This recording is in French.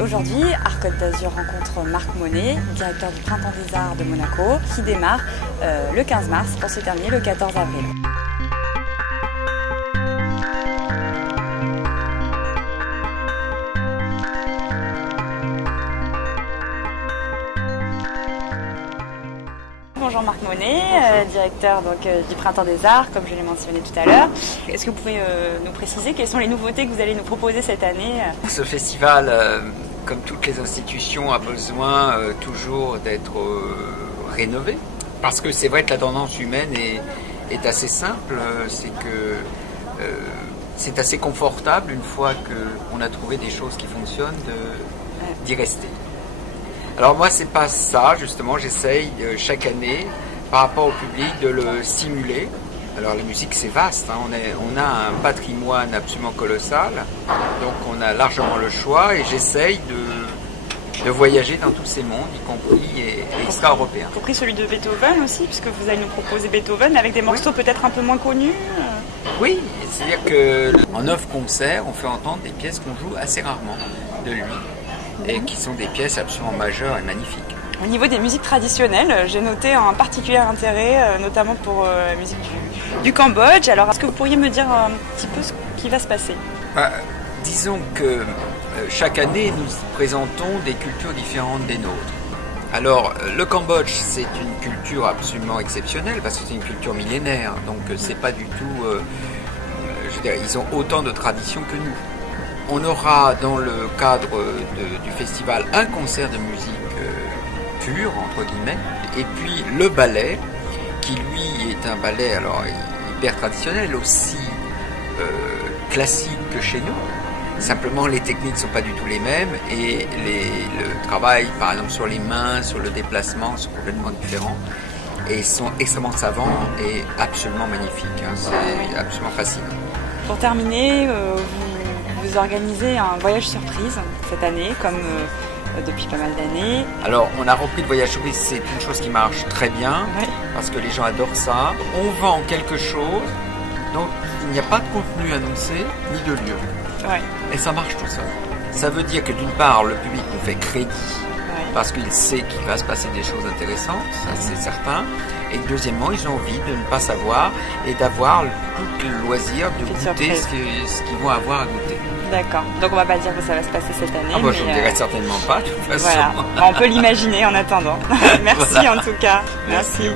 Aujourd'hui, Art Côte d'Azur rencontre Marc Monet, directeur du Printemps des Arts de Monaco, qui démarre le 15 mars pour se terminer le 14 avril. Bonjour Marc Monet, directeur du Printemps des Arts, comme je l'ai mentionné tout à l'heure. Est-ce que vous pouvez nous préciser quelles sont les nouveautés que vous allez nous proposer cette année? Ce festival, comme toutes les institutions, a besoin toujours d'être rénové. Parce que c'est vrai que la tendance humaine est assez simple, c'est que c'est assez confortable une fois qu'on a trouvé des choses qui fonctionnent d'y rester. Alors moi c'est pas ça, justement j'essaye chaque année par rapport au public de le stimuler. Alors la musique c'est vaste, hein. On a un patrimoine absolument colossal, donc on a largement le choix et j'essaye de voyager dans tous ces mondes, y compris extra-européens. Y compris celui de Beethoven aussi, puisque vous allez nous proposer Beethoven avec des morceaux peut-être un peu moins connus. Oui, c'est-à-dire qu'en 9 concerts on fait entendre des pièces qu'on joue assez rarement de lui. Et qui sont des pièces absolument majeures et magnifiques. Au niveau des musiques traditionnelles, j'ai noté un particulier intérêt, notamment pour la musique du Cambodge. Alors, est-ce que vous pourriez me dire un petit peu ce qui va se passer? Disons que chaque année, nous présentons des cultures différentes des nôtres. Alors, le Cambodge, c'est une culture absolument exceptionnelle, parce que c'est une culture millénaire. Donc, c'est pas du tout... je veux dire, ils ont autant de traditions que nous. On aura dans le cadre du festival un concert de musique pure, entre guillemets, et puis le ballet, qui lui est un ballet alors hyper traditionnel, aussi classique que chez nous. Simplement les techniques ne sont pas du tout les mêmes et le travail par exemple sur les mains, sur le déplacement sont complètement différents et sont extrêmement savants et absolument magnifiques. Hein. C'est absolument fascinant. Pour terminer, vous organisez un voyage surprise cette année, comme depuis pas mal d'années. Alors, on a repris le voyage surprise, c'est une chose qui marche très bien, oui. Parce que les gens adorent ça. On vend quelque chose, donc il n'y a pas de contenu annoncé, ni de lieu. Oui. Et ça marche tout seul. Ça veut dire que d'une part, le public nous fait crédit, oui. Parce qu'il sait qu'il va se passer des choses intéressantes, ça c'est certain. Et deuxièmement, ils ont envie de ne pas savoir et d'avoir tout le loisir de goûter ce qu'ils vont avoir à goûter. D'accord. Donc on va pas dire que ça va se passer cette année. Je ne dirais certainement pas, de toute façon. Voilà. On peut l'imaginer en attendant. Merci voilà. En tout cas. Merci.